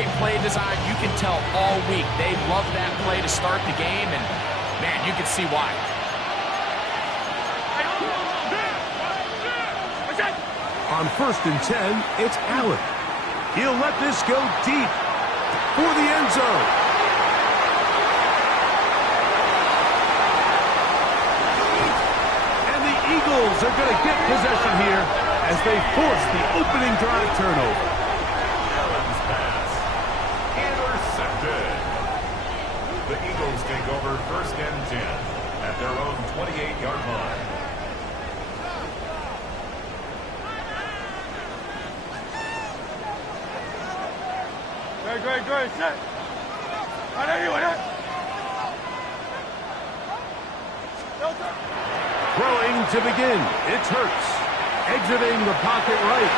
great play design. You can tell all week they love that play to start the game, and, man, you can see why. On 1st and 10, it's Allen. He'll let this go deep for the end zone. And the Eagles are going to get possession here as they force the opening drive turnover. Allen's pass intercepted. The Eagles take over 1st and 10 at their own 28-yard line. Great, set. Throwing to begin, it's Hurts. Exiting the pocket right.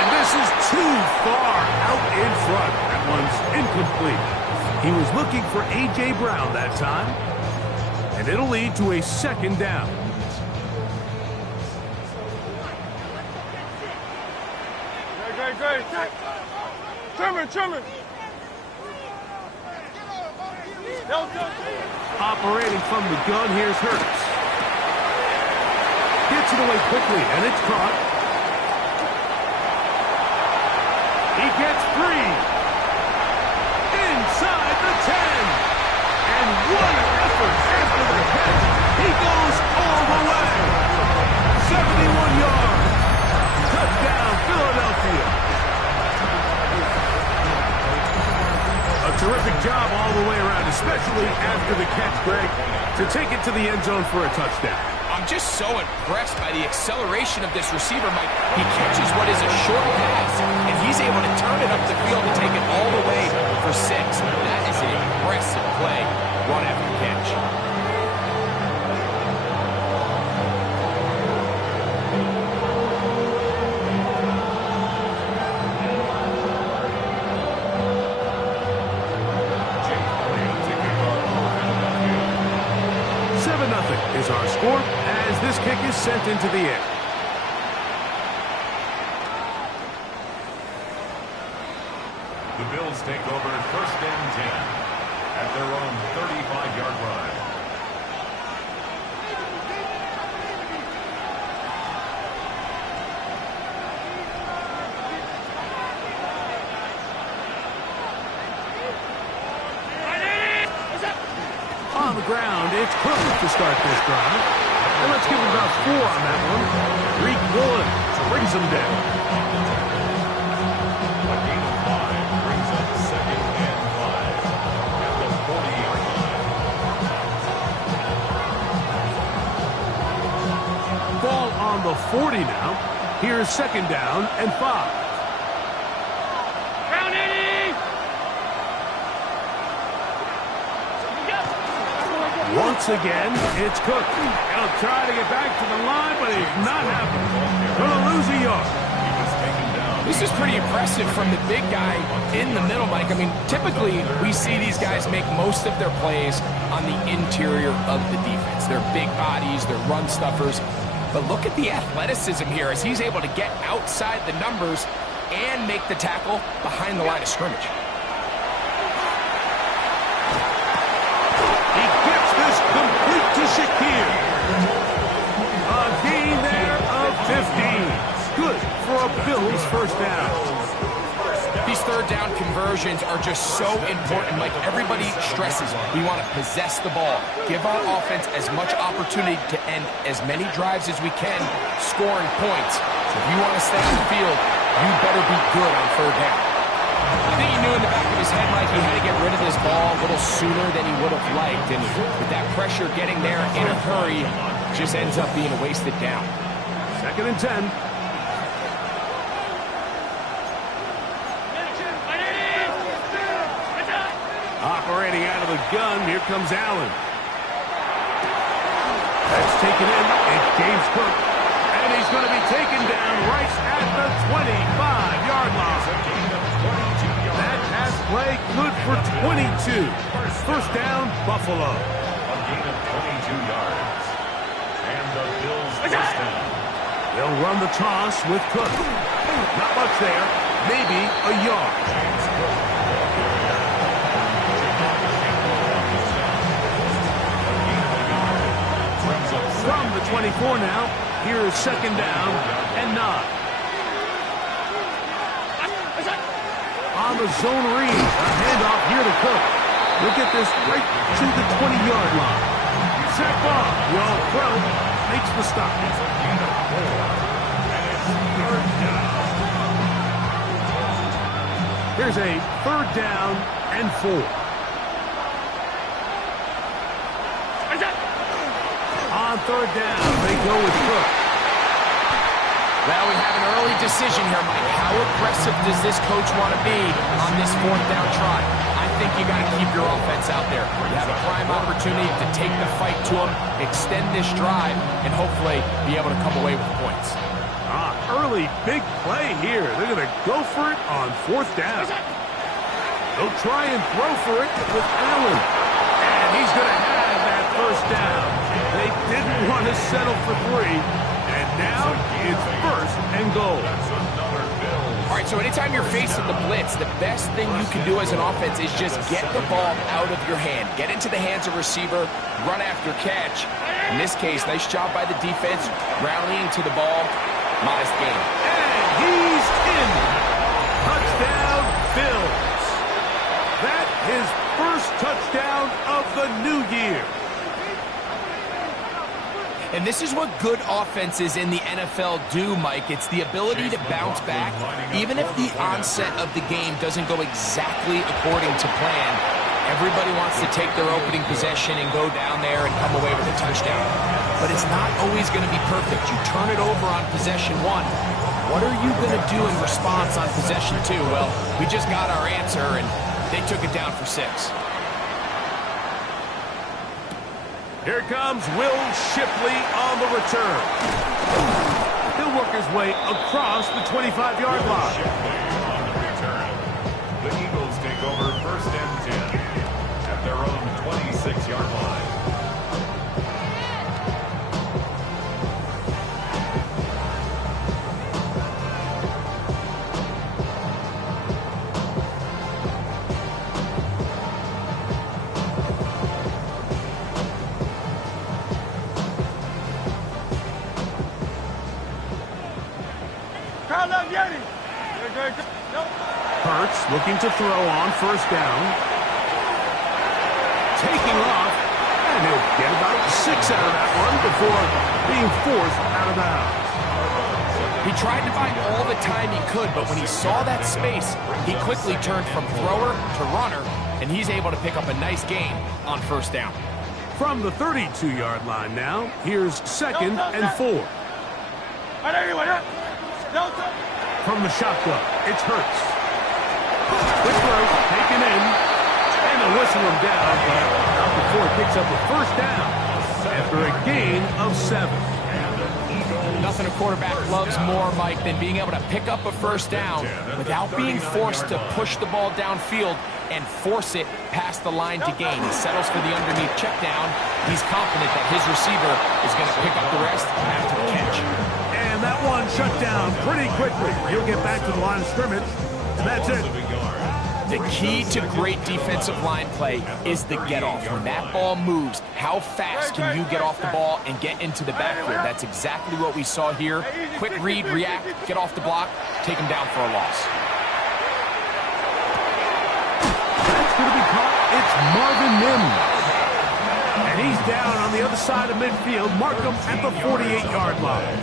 And this is too far out in front. That one's incomplete. He was looking for A.J. Brown that time. And it'll lead to a 2nd down. Great, set. Trimmer. Operating from the gun, here's Hurts. Gets it away quickly, and it's caught. He gets free. Inside the 10. And what an effort after the catch. He goes all the way. 71 yards. Touchdown, Philadelphia. A terrific job all the way around, especially after the catch, Greg, to take it to the end zone for a touchdown. I'm just so impressed by the acceleration of this receiver, Mike. He catches what is a short pass, and he's able to turn it up the field and take it all the way for 6. That is an impressive play, run after catch. Is our score as this kick is sent into the air. The Bills take over 1st and 10 at their own 35-yard line. On the ground, it's Cook to start this drive. And let's give him about 4 on that one. Reek Woolen brings him down. A gain of 5 brings up 2nd and 5 at the 40-yard line. Ball on the 40 now. Here's 2nd down and 5. Once again, it's Cook. He'll try to get back to the line, but he's not happening. Going to lose a yard. This is pretty impressive from the big guy in the middle, Mike. I mean, typically we see these guys make most of their plays on the interior of the defense. They're big bodies, they're run stuffers. But look at the athleticism here as he's able to get outside the numbers and make the tackle behind the line of scrimmage. Complete to Shakir. A gain there of 15. Good for a Bills 1st down. These 3rd down conversions are just so important. Like everybody stresses, we want to possess the ball, give our offense as much opportunity to end as many drives as we can, scoring points. So if you want to stay on the field, you better be good on 3rd down. I think he knew in the back of his head, Mike, he had to get rid of this ball a little sooner than he would have liked. And with that pressure getting there in a hurry, just ends up being a wasted down. 2nd and 10. Operating out of the gun, here comes Allen. That's taken in. It's James Cook. And he's going to be taken down right at the 25-yard line. That pass play good for 22. 1st down, Buffalo. A gain of 22 yards. And the Bills 1st down. They'll run the toss with Cook. Not much there. Maybe a yard. 4 now. Here's second down and 9. On the zone read, a handoff here to Cook. We'll get this right to the 20-yard line. Set ball, the all-pro makes the stop. Here's a 3rd down and 4. On 3rd down, they go with Cook. Well, we have an early decision here, Mike. How aggressive does this coach want to be on this 4th down try? I think you got to keep your offense out there. You have a prime opportunity to take the fight to them, extend this drive, and hopefully be able to come away with points. Early big play here. They're going to go for it on 4th down. They'll try and throw for it with Allen. And he's going to have that 1st down. They didn't want to settle for 3. And now it's 1st and goal. All right, so anytime you're facing the blitz, the best thing you can do as an offense is just get the ball out of your hand. Get into the hands of receiver, run after catch. In this case, nice job by the defense, rallying to the ball. Modest gain. And he's in. Touchdown, Bills. That his first touchdown of the new year. And this is what good offenses in the NFL do, Mike. It's the ability to bounce back, even if the onset of the game doesn't go exactly according to plan. Everybody wants to take their opening possession and go down there and come away with a touchdown. But it's not always going to be perfect. You turn it over on possession 1. What are you going to do in response on possession 2? Well, we just got our answer, and they took it down for 6. Here comes Will Shipley on the return. He'll work his way across the 25-yard line. On the return, the Eagles take over 1st and 10 at their own 26-yard line. Hurts looking to throw on 1st down. Taking off, and he'll get about 6 out of that one before being forced out of bounds. He tried to buy all the time he could, but when he saw that space, he quickly turned from thrower to runner, and he's able to pick up a nice gain on 1st down. From the 32-yard line now, here's 2nd and 4. From the shotgun, it's Hurts. Quick throw, taken in, and they'll whistle him down, but not before he picks up a 1st down after a gain of 7. Nothing a quarterback loves more, Mike, than being able to pick up a 1st down without being forced to push the ball downfield and force it past the line to gain. He settles for the underneath check down. He's confident that his receiver is going to pick up the rest after the catch. And that one shut down pretty quickly. He'll get back to the line of scrimmage, and that's it. The key to great defensive line play is the get-off. When that ball moves, how fast can you get off the ball and get into the backfield? That's exactly what we saw here. Quick read, react, get off the block, take him down for a loss. That's going to be caught. It's Marvin Mims. And he's down on the other side of midfield. Mark him at the 48-yard line.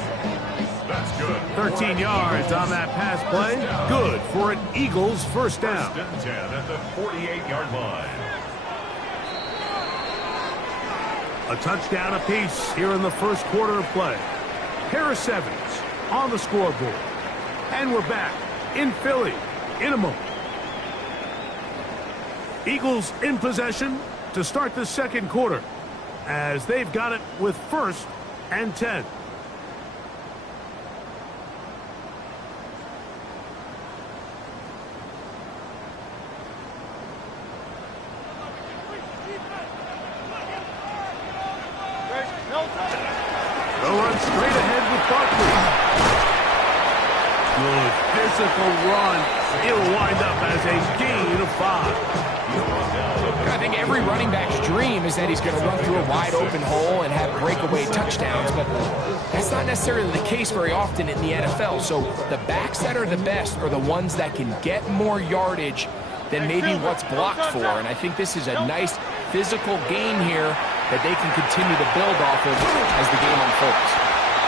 That's good. 13 yards on that pass play. Good for an Eagles 1st down. 1st and 10 at the 48-yard line. A touchdown apiece here in the 1st quarter of play. Harris Evans on the scoreboard. And we're back in Philly in a moment. Eagles in possession to start the 2nd quarter as they've got it with 1st and 10. They'll run straight ahead with Barkley. Good physical run. It'll wind up as a gain of 5. I think every running back's dream is that he's going to run through a wide open hole and have breakaway touchdowns, but that's not necessarily the case very often in the NFL. So the backs that are the best are the ones that can get more yardage than maybe what's blocked for. And I think this is a nice physical gain here that they can continue to build off of as the game unfolds.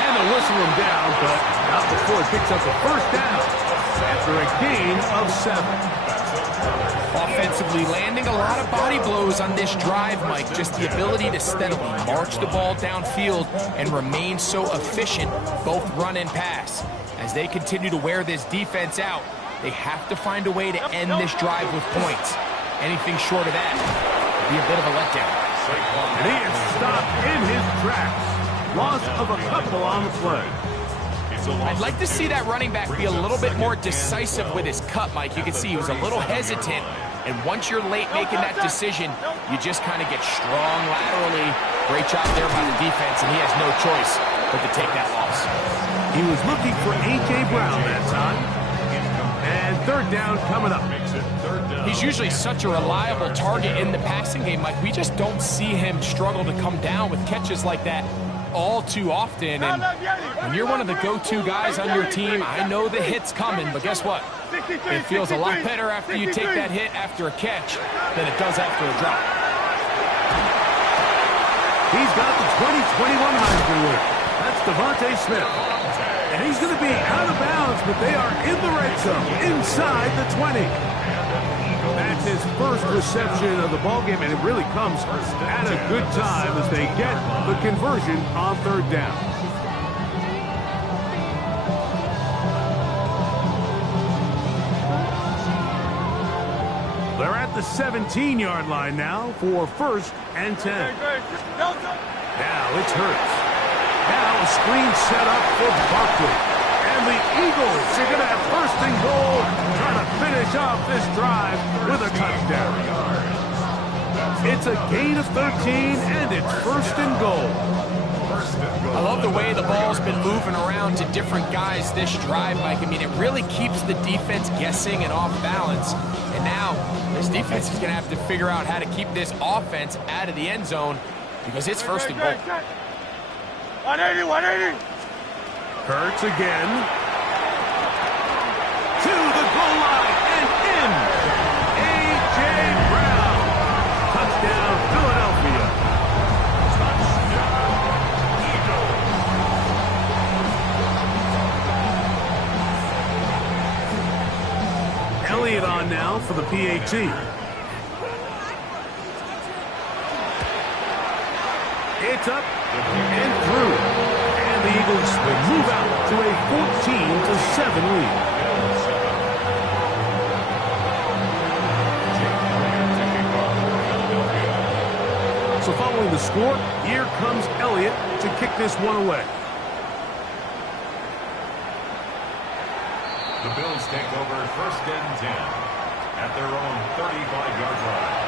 And they'll whistle him down, but not before he picks up the first down after a gain of 7. Offensively landing a lot of body blows on this drive, Mike. Just the ability to steadily march the ball downfield and remain so efficient, both run and pass. As they continue to wear this defense out, they have to find a way to end this drive with points. Anything short of that would be a bit of a letdown. And he is stopped in his tracks. Loss of a couple on the play. I'd like to see that running back be a little bit more decisive with his cut, Mike. You can see he was a little hesitant, and once you're late making that decision, you just kind of get strong laterally. Great job there by the defense, and he has no choice but to take that loss. He was looking for A.J. Brown that time. And third down coming up. He's usually such a reliable target in the passing game, Mike. We just don't see him struggle to come down with catches like that all too often. And when you're one of the go-to guys on your team, I know the hit's coming, but guess what? It feels a lot better after you take that hit after a catch than it does after a drop. He's got the 2021 Heisman winner. That's Devontae Smith. And he's going to be out of bounds, but they are in the red zone, inside the 20. That's his first reception of the ballgame, and it really comes at a good time as they get the conversion on third down. They're at the 17-yard line now for 1st and 10. Now it's Hurts. Now a screen set up for Barkley. And the Eagles are going to have 1st and goal, trying to finish off this drive with a touchdown. It's a gain of 13, and it's 1st and goal. I love the way the ball's been moving around to different guys this drive, Mike. I mean, it really keeps the defense guessing and off balance. And now this defense is going to have to figure out how to keep this offense out of the end zone because it's 1st and goal. 180. Hurts again. To the goal line and in. A.J. Brown. Touchdown, Philadelphia. Elliott on now for the PAT. It's up and through. And the Eagles will move out to a 14-7 lead. So following the score, here comes Elliott to kick this one away. The Bills take over 1st and 10 at their own 35-yard line.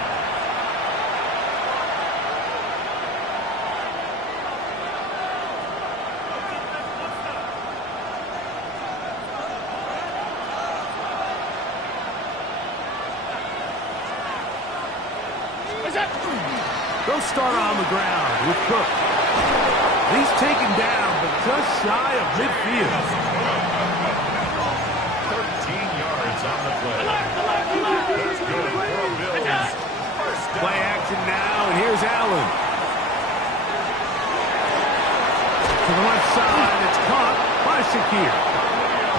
They'll start on the ground with Cook. He's taken down, but just shy of midfield. 13 yards on the play. That's good for Bills. Play action now, and here's Allen. To the left side, it's caught by Shakir.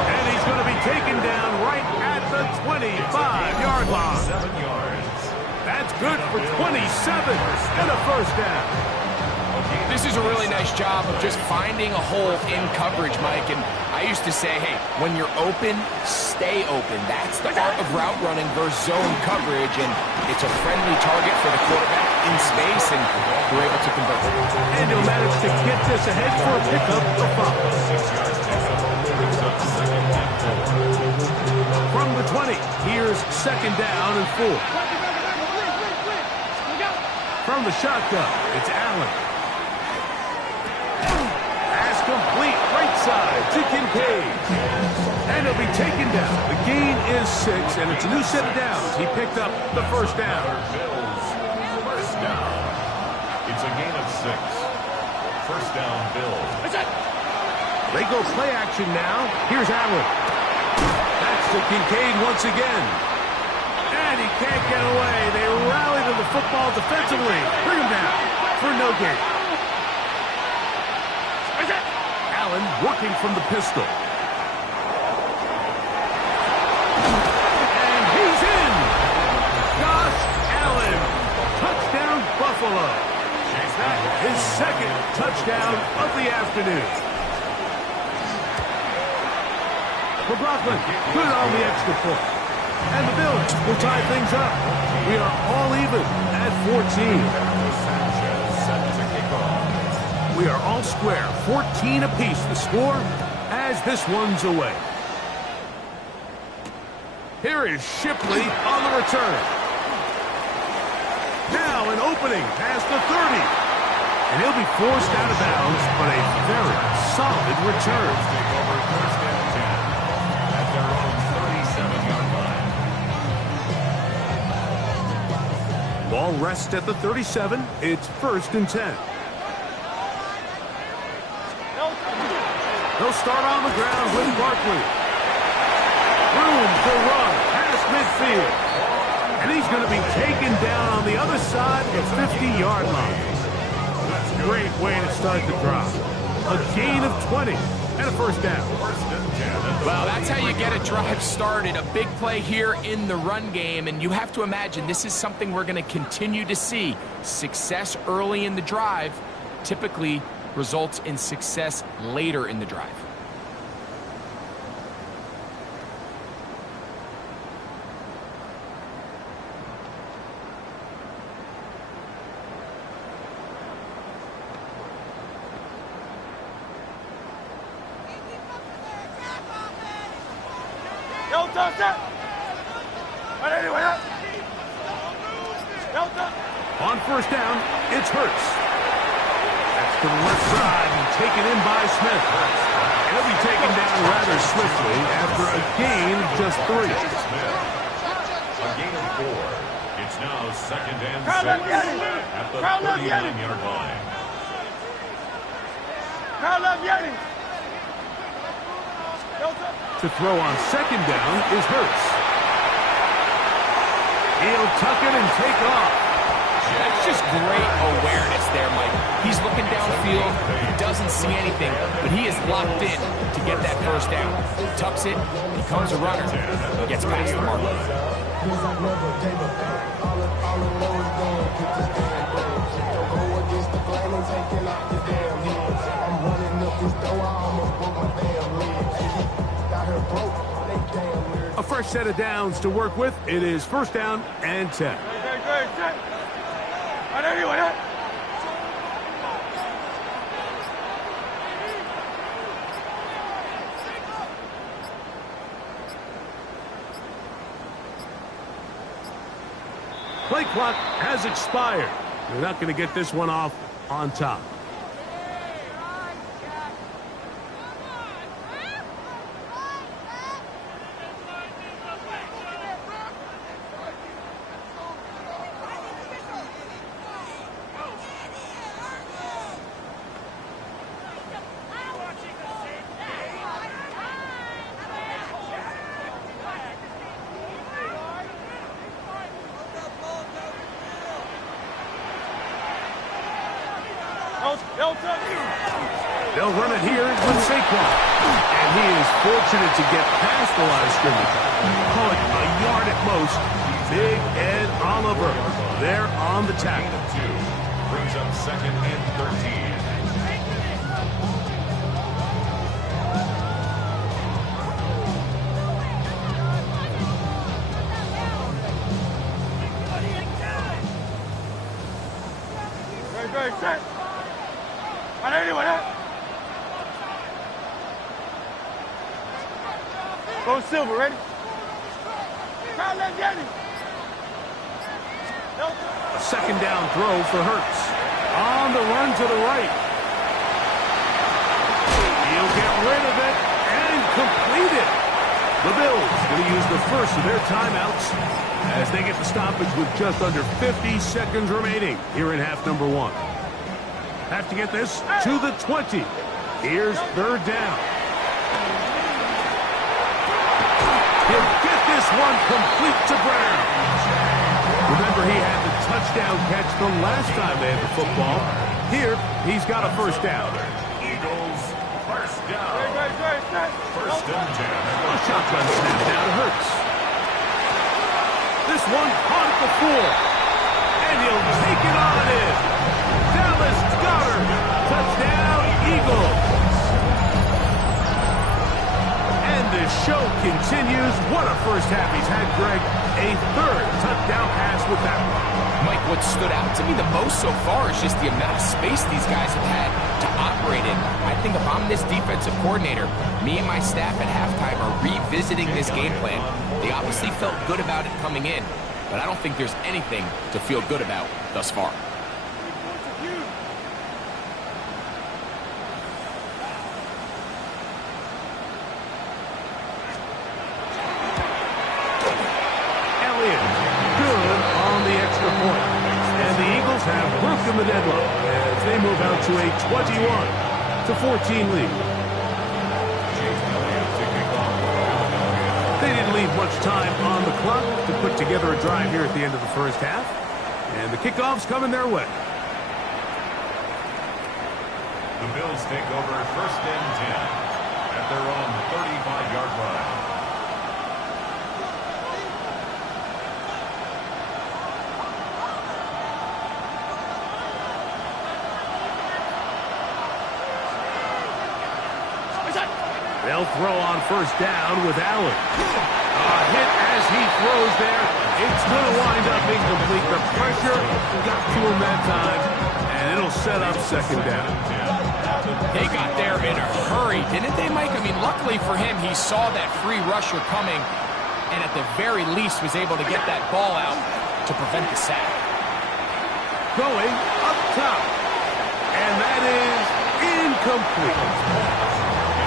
And he's going to be taken down right at the 25-yard line. 7 yards. That's good for 27 and a 1st down. This is a really nice job of just finding a hole in coverage, Mike. And I used to say, hey, when you're open, stay open. That's the art of route running versus zone coverage. And it's a friendly target for the quarterback in space, and they're able to convert. And he'll manage to get this ahead for a pickup of 5. From the 20, here's 2nd down and 4. From the shotgun, it's Allen. Pass complete, right side to Kincaid. And he'll be taken down. The gain is 6, and it's a new set of downs. He picked up the 1st down. first down. It's a gain of 6. First down, Bills. They go play action now. Here's Allen. That's to Kincaid once again. And he can't get away. They rally to the football defensively. Bring him down for no gain. Allen working from the pistol. And he's in. Josh Allen. Touchdown, Buffalo. That his second touchdown of the afternoon. McLaughlin put it on the extra point. And the Bills will tie things up. We are all even at 14. We are all square, 14 apiece the score as this one's away. Here is Shipley on the return. Now an opening past the 30. And he'll be forced out of bounds, but a very solid return. Take over first and 10 at their own 37-yard line. Ball rests at the 37. It's first and 10. They'll start on the ground with Barkley. Room to run past midfield. And he's going to be taken down on the other side of the 50-yard line. Great way to start the drive. A gain of 20 and a first down. Well, that's how you get a drive started. A big play here in the run game, and you have to imagine this is something we're going to continue to see. Success early in the drive typically results in success later in the drive. On first down, it's Hurts. That's to the left side and taken in by Smith. And he'll be taken down rather swiftly after a gain of just 3. A gain of 4. It's now second and 6 at the 39-yard line. To throw on second down is Hurts. He'll tuck it and take off. That's just great awareness there, Mike. He's looking downfield. He doesn't see anything, but he is locked in to get that first down. He tucks it, becomes a runner, and gets past the mark. A fresh set of downs to work with. It is first down and 10. Play clock has expired. They're not going to get this one off on top. They'll run it here with Saquon. And he is fortunate to get past the line of scrimmage. Call it a yard at most. Big Ed Oliver there on the tackle. Brings up second and 13. Go Silver, ready? A second down throw for Hurts. On the run to the right. He'll get rid of it and complete it. The Bills going to use the first of their timeouts as they get the stoppage with just under 50 seconds remaining here in half number one. Have to get this to the 20. Here's third down. He'll get this one complete to Brown. Remember, he had the touchdown catch the last time they had the football. Here, he's got a first down. Eagles, first down. First and 10. A shotgun snap now to Hurts. This one caught at the 4. And he'll take it on in. Dallas Goedert. Touchdown, Eagles. And the show continues. What a first half he's had, Greg. A third touchdown pass with that one. Mike, what stood out to me the most so far is just the amount of space these guys have had to operate in. I think if I'm this defensive coordinator, me and my staff at halftime are revisiting this game plan. They obviously felt good about it coming in, but I don't think there's anything to feel good about thus far. Have broken the deadlock as they move out to a 21-14 lead. They didn't leave much time on the clock to put together a drive here at the end of the first half, and the kickoff's coming their way. The Bills take over first and 10 at their own 35-yard line. They'll throw on first down with Allen. A hit as he throws there. It's going to wind up incomplete. The pressure got to him that time, and it'll set up second down. They got there in a hurry, didn't they, Mike? I mean, luckily for him, he saw that free rusher coming, and at the very least was able to get that ball out to prevent the sack. Going up top, and that is incomplete.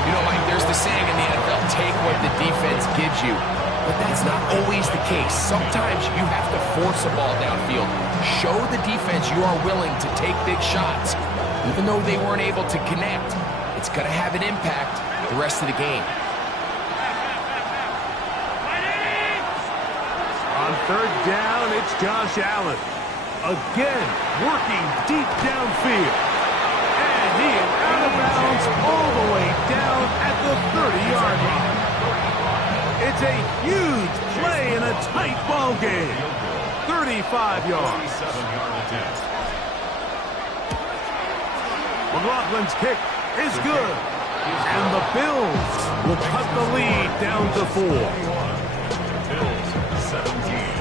You know, Mike, there's the saying in the NFL, take what the defense gives you. But that's not always the case. Sometimes you have to force a ball downfield. Show the defense you are willing to take big shots. Even though they weren't able to connect, it's going to have an impact the rest of the game. On third down, it's Josh Allen. Again, working deep downfield. And he is out of bounds all the way down at the 30-yard line. It's a huge play in a tight ball game. 35 yards. 37-yard attempt. McLaughlin's kick is good. And the Bills will cut the lead down to 4. Bills 17.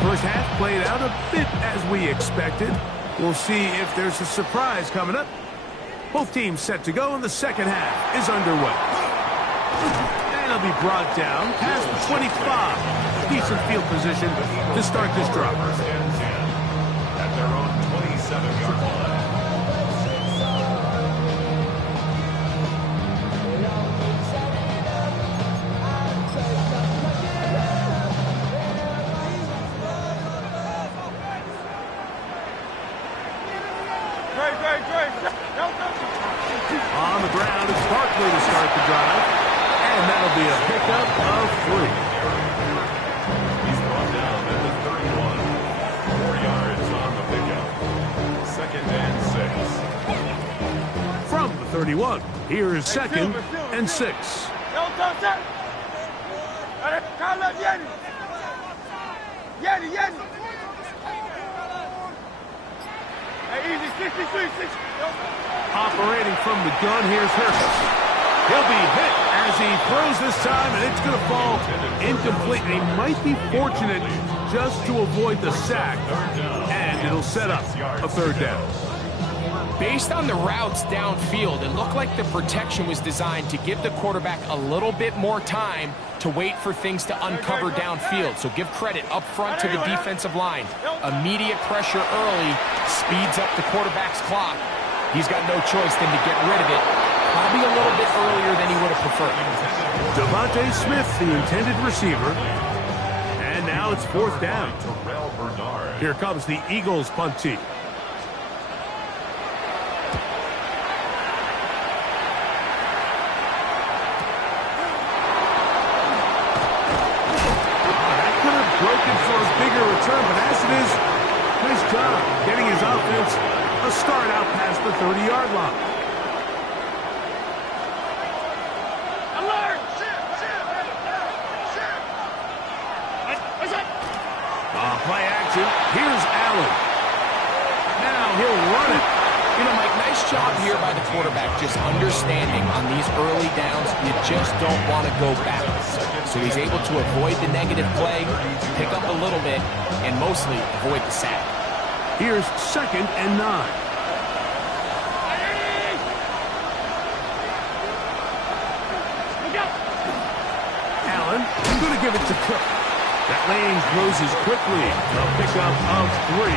First half played out a bit as we expected. We'll see if there's a surprise coming up. Both teams set to go, and the second half is underway. And it'll be brought down past the 25. Decent field position to start this drive. First and 10 at their own 27-yard line. On the ground, it's Barkley to start the drive. And that'll be a pickup of 3. He's brought down at the 31. 4 yards on the pickup. Second and 6. From the 31, here's second and 6. Operating from the gun, here's Hurts. He'll be hit as he throws this time, and it's going to fall incomplete. They might be fortunate just to avoid the sack, and it'll set up a third down. Based on the routes downfield, it looked like the protection was designed to give the quarterback a little bit more time to wait for things to uncover downfield. So give credit up front to the defensive line. Immediate pressure early speeds up the quarterback's clock. He's got no choice than to get rid of it, probably a little bit earlier than he would have preferred. Devontae Smith, the intended receiver. And now it's fourth down. Here comes the Eagles punt team. Return, but as it is, nice job getting his offense a start out past the 30-yard line. Alert! Play action. Here's Allen. Now he'll run it. You know, Mike, nice job here by the quarterback, just understanding on these early downs, you just don't want to go backwards. So he's able to avoid the negative play, pick up a little bit, and mostly avoid the sack. Here's 2nd and 9. Allen, going to give it to Cook. That lane closes quickly. A pickup of 3.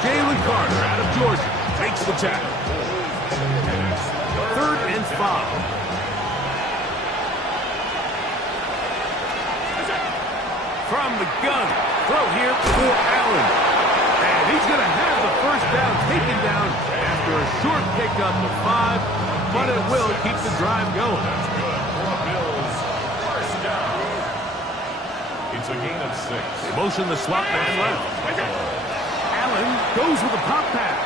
Jalen Carter out of Georgia makes the tackle. 3rd and 5. From the gun, throw here for Allen. And he's going to have the first down taken down after a short pickup of 5, but it will keep the drive going. That's good. For Bills, first down. It's a gain of 6. They motion the slot man left. Allen goes with a pop pass.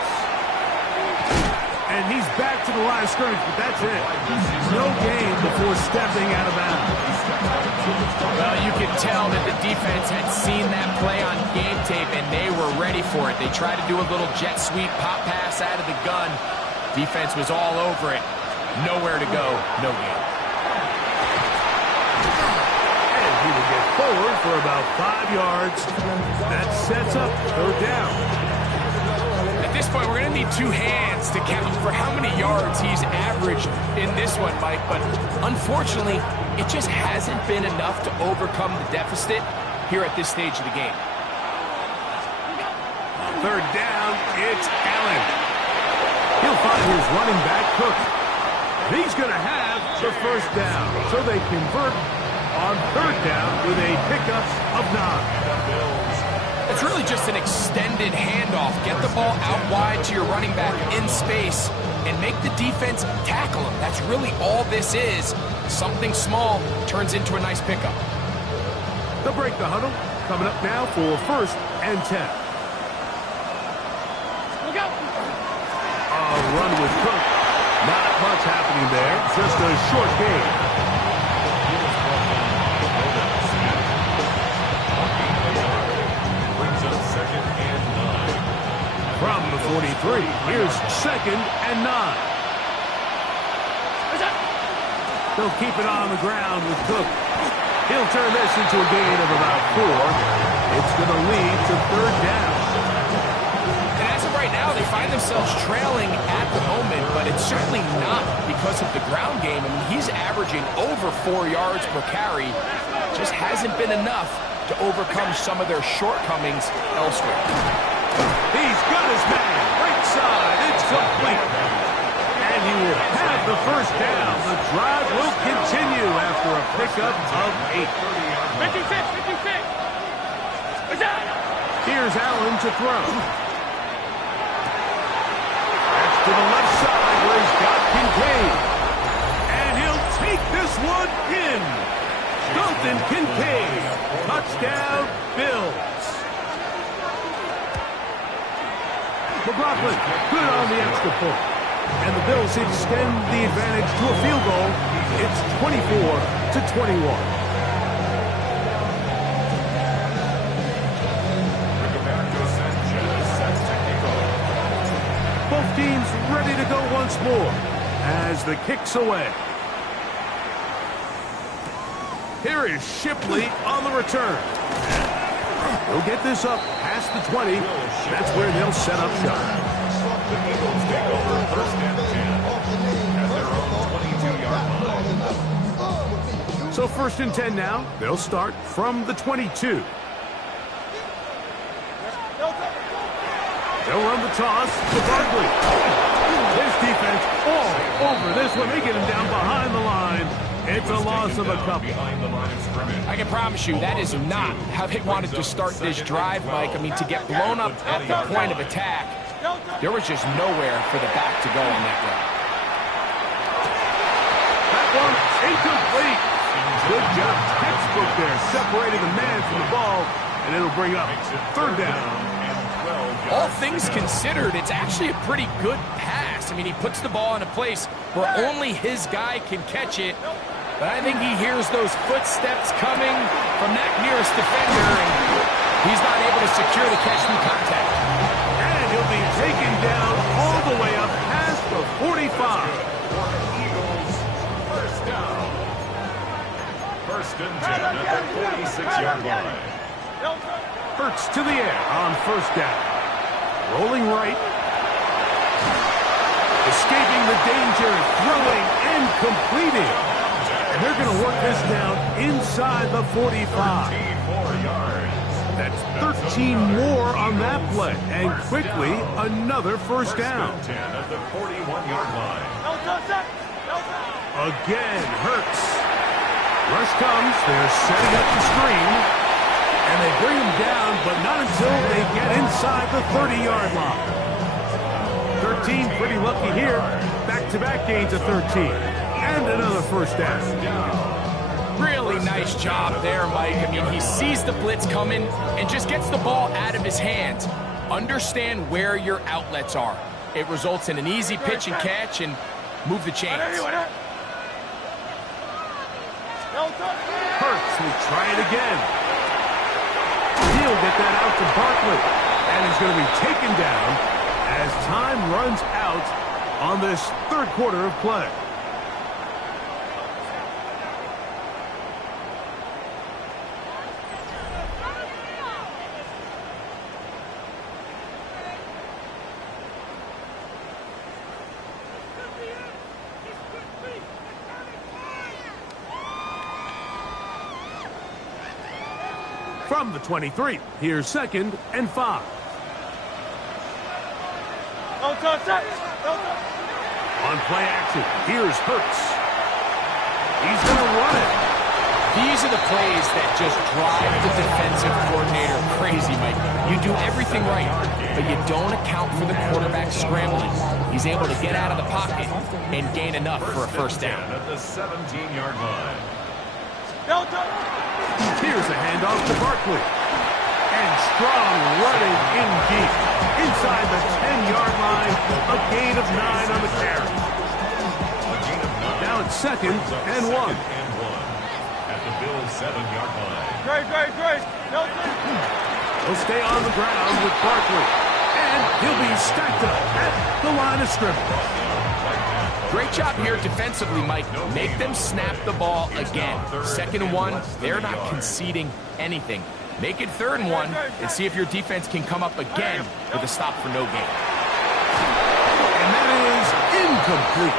And he's back to the line of scrimmage, but that's it. No gain before stepping out of bounds. Well, you could tell that the defense had seen that play on game tape, and they were ready for it. They tried to do a little jet sweep pop pass out of the gun. Defense was all over it. Nowhere to go, no gain. And he will get forward for about 5 yards. That sets up third down. At this point, we're going to need 2 hands to count for how many yards he's averaged in this one, Mike. But unfortunately, it just hasn't been enough to overcome the deficit here at this stage of the game. Third down, it's Allen. He'll find his running back, Cook. He's going to have the first down. So they convert on third down with a pickup of 9. It's really just an extended handoff. Get the ball out wide to your running back in space and make the defense tackle him. That's really all this is. Something small turns into a nice pickup. They'll break the huddle. Coming up now for 1st and 10. Look out! A run with Cook. Not much happening there. Just a short gain. From the 43, here's 2nd and 9. They'll keep it on the ground with Cook. He'll turn this into a gain of about 4. It's going to lead to third down. And as of right now, they find themselves trailing at the moment, but it's certainly not because of the ground game. I mean, he's averaging over 4 yards per carry. Just hasn't been enough to overcome some of their shortcomings elsewhere. He's got his man. Right side. It's complete. And he will have the first down. The drive will continue after a pickup of 8. 56. Here's Allen to throw. That's to the left side where he's got Kincaid. And he'll take this one in. Dalton Kincaid. Touchdown, Bills. McLaughlin, good on the extra point. And the Bills extend the advantage to a field goal. It's 24-21. Both teams ready to go once more as the kick's away. Here is Shipley on the return. He'll get this up past the 20. That's where they'll set up shop. The Eagles take over first and 10 at their own 22-yard line. So first and 10 now. They'll start from the 22. They'll run the toss to Barkley. This defense all over this one. They get him down behind the line. It's a loss of a couple. I can promise you that is not how they wanted to start this drive, Mike. I mean, to get blown up at the point of attack, there was just nowhere for the back to go on that run. That one incomplete. Good job. Textbook there, separating the man from the ball, and it'll bring up third down. All things considered, it's actually a pretty good pass. I mean, he puts the ball in a place where only his guy can catch it. But I think he hears those footsteps coming from that nearest defender, and he's not able to secure the catch through contact. And he'll be taken down all the way up past the 45. Eagles, first down. First and 10 at the 46-yard line. Hurts to the air on first down. Rolling right. Escaping the danger, throwing and completing. And they're going to work this down inside the 45. 34 yards. That's 13 more on that play. And quickly, another first down. First and 10 at the 41-yard line. Again, Hurts. Rush comes. They're setting up the screen. And they bring him down, but not until they get inside the 30-yard line. 13, pretty lucky here. Back-to-back gains of 13. And another first down. Really nice job there, Mike. I mean, he sees the blitz coming and just gets the ball out of his hands. Understand where your outlets are. It results in an easy pitch and catch and move the chains. Hurts will try it again. He'll get that out to Barkley. And he's going to be taken down as time runs out on this third quarter of play. From the 23, here's second and 5. On play action, here's Hurts. He's going to run it. These are the plays that just drive the defensive coordinator crazy, Mike. You do everything right, but you don't account for the quarterback scrambling. He's able to get out of the pocket and gain enough for a first down. At the 17-yard line. Here's a handoff to Barkley. And strong running in deep. Inside the 10-yard line, a gain of 9 on the carry. Now it's second and 1. At the Bills' 7-yard line. Great. He'll stay on the ground with Barkley. And he'll be stacked up at the line of scrimmage. Great job here defensively, Mike. Make them snap the ball again. Second and 1, they're not conceding anything. Make it third and 1 and see if your defense can come up again with a stop for no gain. And that is incomplete.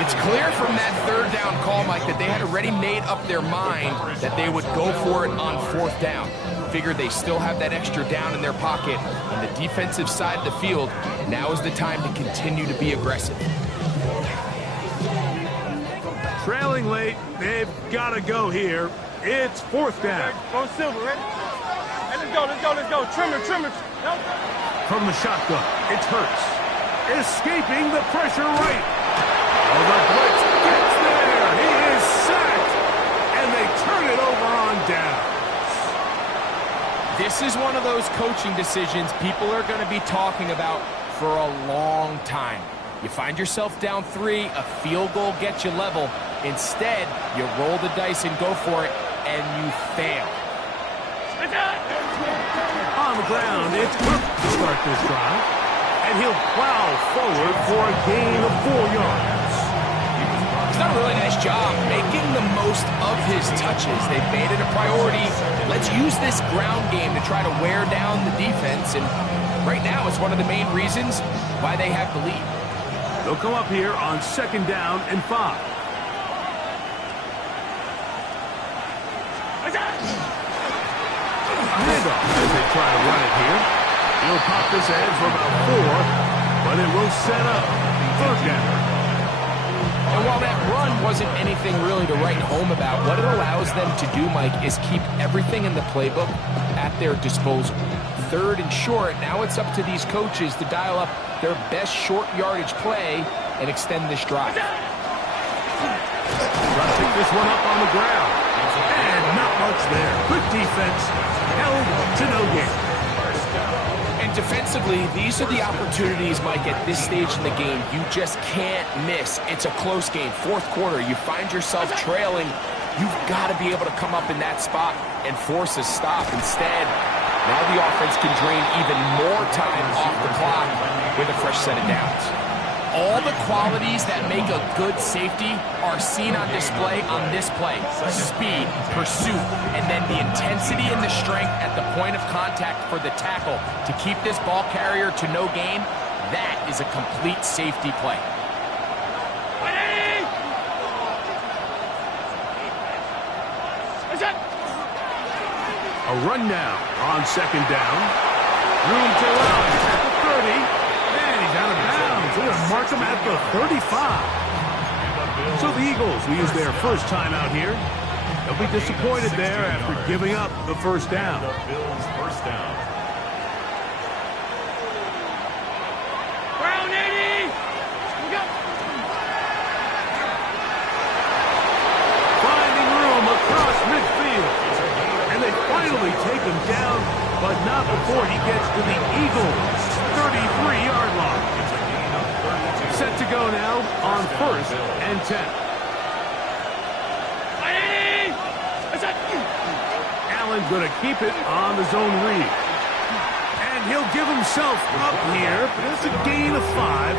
It's clear from that third down call, Mike, that they had already made up their mind that they would go for it on fourth down. Figured they still have that extra down in their pocket on the defensive side of the field. Now is the time to continue to be aggressive. Trailing late, they've got to go here. It's fourth down. Go Silver, ready? Hey, let's go. Trim it. From the shotgun, it's Hurts. Escaping the pressure right. Oh, the blitz gets there. He is sacked. And they turn it over on downs. This is one of those coaching decisions people are going to be talking about for a long time. You find yourself down 3, a field goal gets you level. Instead, you roll the dice and go for it, and you fail. On the ground, it's Cook to start this drive. And he'll plow forward for a gain of 4 yards. done a really nice job making the most of his touches. They've made it a priority. Let's use this ground game to try to wear down the defense, and right now it's one of the main reasons why they have the lead. They'll come up here on 2nd down and 5. Handoff as they try to run it here. He'll pop this ahead for about 4, but it will set up 3rd down. And while that run wasn't anything really to write home about, what it allows them to do, Mike, is keep everything in the playbook at their disposal. 3rd and short, now it's up to these coaches to dial up their best short yardage play and extend this drive. Try to pick this one up on the ground. And not much there. Good defense. Held to no gain. And defensively, these are the opportunities, Mike, at this stage in the game you just can't miss. It's a close game. 4th quarter, you find yourself trailing. You've got to be able to come up in that spot and force a stop. Instead, now the offense can drain even more time off the clock with a fresh set of downs. All the qualities that make a good safety are seen on display on this play. Speed, pursuit, and then the intensity and the strength at the point of contact for the tackle to keep this ball carrier to no gain. That is a complete safety play. A run now on 2nd down. Room to run at the 30. And he's out of bounds. We're going to mark him at the 35. So the Eagles will use their first time out here. They'll be disappointed there after giving up the 1st down. Bills first down. Brown 80! Go! Finding room across midfield. And they finally take him down, but not before he gets to the Eagles' 33-yard line. Set to go now on 1st and 10. Allen going to keep it on the zone read. And he'll give himself up here, but it's a gain of 5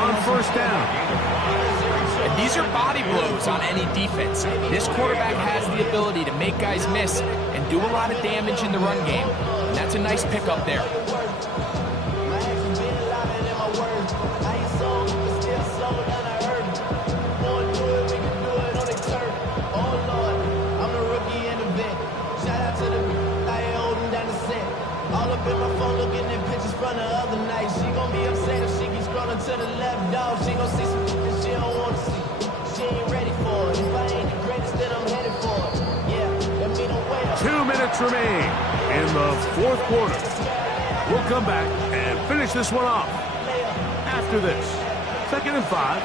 on 1st down. And these are body blows on any defense. This quarterback has the ability to make guys miss and do a lot of damage in the run game. And that's a nice pickup there. In my phone looking at pictures from the other night. She gon' be upset if she keeps scrolling to the left, dog. She gon' see some that she don't want to see. She ain't ready for it. If I ain't the greatest, then I'm headed for it. Yeah, let me know where. 2 minutes remain in the 4th quarter. We'll come back and finish this one off after this. 2nd and 5.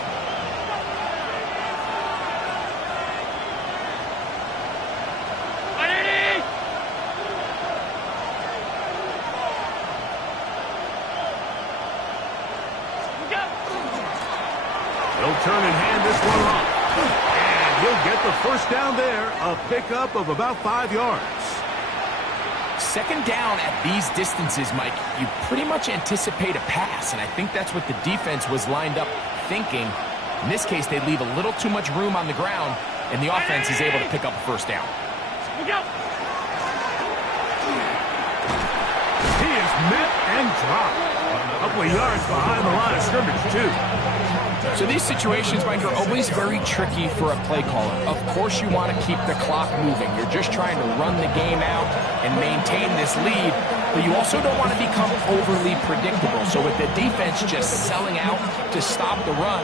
He'll turn and hand this one off. And he'll get the 1st down there, a pickup of about 5 yards. 2nd down at these distances, Mike, you pretty much anticipate a pass, and I think that's what the defense was lined up thinking. In this case, they leave a little too much room on the ground, and the offense is able to pick up a 1st down. He is met and dropped. A couple of yards behind the line of scrimmage, too. So these situations, Mike, are always very tricky for a play caller. Of course you want to keep the clock moving. You're just trying to run the game out and maintain this lead, but you also don't want to become overly predictable. So with the defense just selling out to stop the run,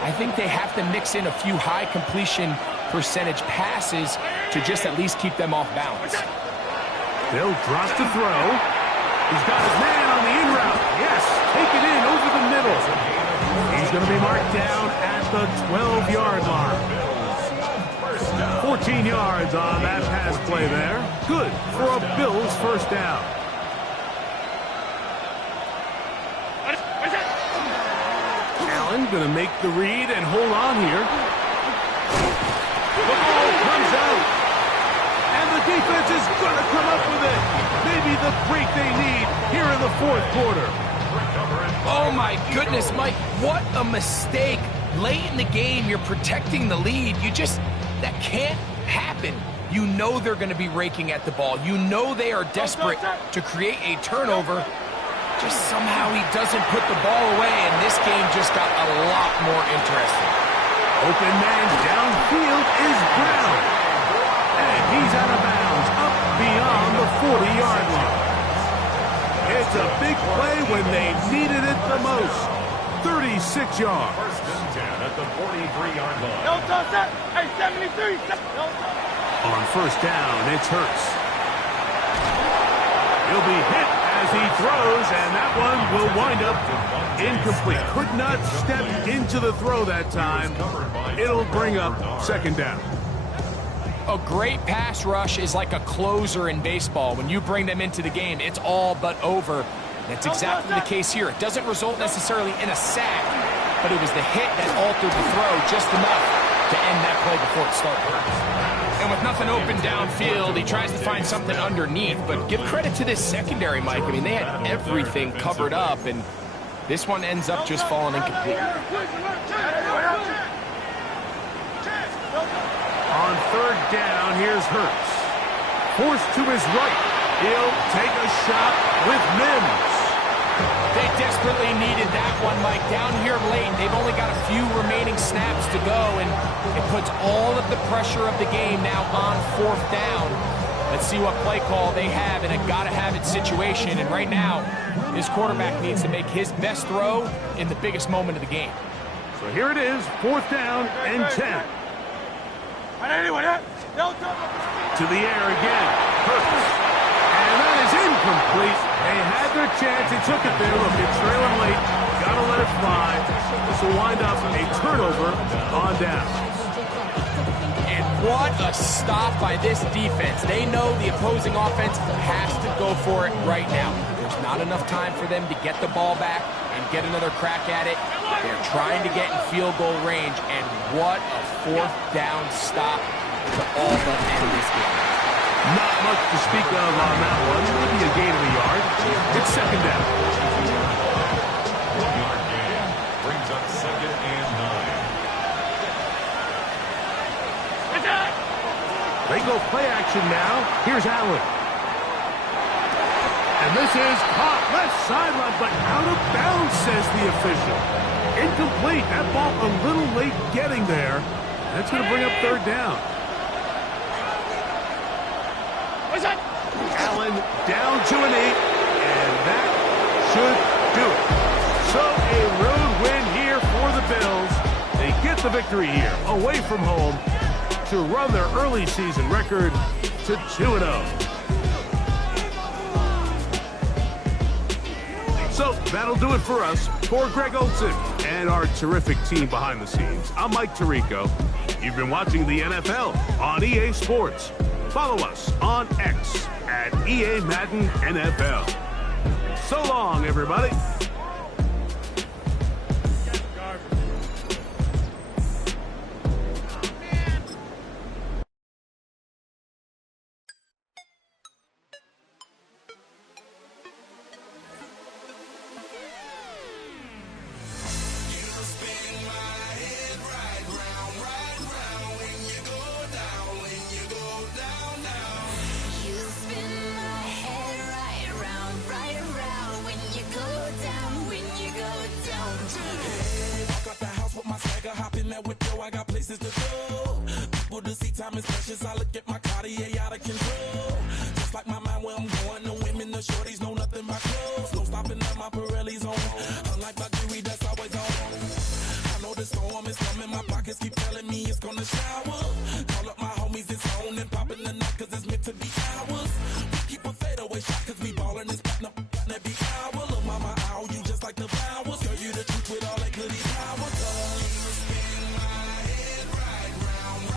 I think they have to mix in a few high completion percentage passes to just at least keep them off balance. They'll drop to throw. He's got his man on the in route. Yes, take it in over the middle. He's going to be marked down at the 12-yard line. 14 yards on that pass play there. Good for a Bills 1st down. Allen going to make the read and hold on here. The ball comes out. And the defense is going to come up with it. Maybe the break they need here in the 4th quarter. Oh, my goodness, Mike, what a mistake Late in the game, you're protecting the lead. That can't happen. You know they're going to be raking at the ball. You know they are desperate to create a turnover. Just somehow he doesn't put the ball away, and this game just got a lot more interesting. Open man downfield is Brown. And he's out of bounds, up beyond the 40-yard line. It's a big play when they needed it the most. 36 yards. First and 10 at the 43-yard line. No touch that. Hey, 73. No touch. On first down, it's Hurts. He'll be hit as he throws, and that one will wind up incomplete. Could not step into the throw that time. It'll bring up second down. A great pass rush is like a closer in baseball. When you bring them into the game, it's all but over. That's exactly the case here. It doesn't result necessarily in a sack, but it was the hit that altered the throw just enough to end that play before it started. And with nothing open downfield, he tries to find something underneath, but give credit to this secondary, Mike. I mean, they had everything covered up, and this one ends up just falling incomplete. On third down, here's Hurts. Forced to his right. He'll take a shot with Mims. They desperately needed that one, Mike. Down here late, they've only got a few remaining snaps to go, and it puts all of the pressure of the game now on fourth down. Let's see what play call they have in a gotta-have-it situation, and right now, this quarterback needs to make his best throw in the biggest moment of the game. So here it is, fourth down and 10. To the air again, Hurts. And that is incomplete. They had their chance. They took it there. Look, they're trailing late. Got to let it fly. This will wind up a turnover on down. And what a stop by this defense. They know the opposing offense has to go for it right now. There's not enough time for them to get the ball back and get another crack at it. They're trying to get in field goal range, and what a fourth down stop to all but end this game. Not much to speak of on that one. Maybe a gain of a yard. It's second down. 1-yard gain brings up second and 9. They go play action now. Here's Allen. And this is caught left sideline, but out of bounds, says the official. Incomplete. That ball a little late getting there. That's going to bring up third down. Allen down to an 8, and that should do it. So a road win here for the Bills. They get the victory here, away from home, to run their early season record to 2-0. So that'll do it for us. For Greg Olson and our terrific team behind the scenes, I'm Mike Tirico. You've been watching the NFL on EA Sports. Follow us on X at EA Madden NFL. So long, everybody. I look at my Cartier out of control. Just like my mind where I'm going, the women, the shorties know nothing but clothes. No stopping at my Pirelli's on. Unlike my jewelry that's always on. I know the storm is coming, my pockets keep telling me it's gonna shower. Call up my homies, it's on and popping the night cause it's meant to be ours. We keep a fadeaway shot cause we ballin' and spotting up every hour. Look mama, ow, you just like the flowers. Girl, you the truth with all that goody power.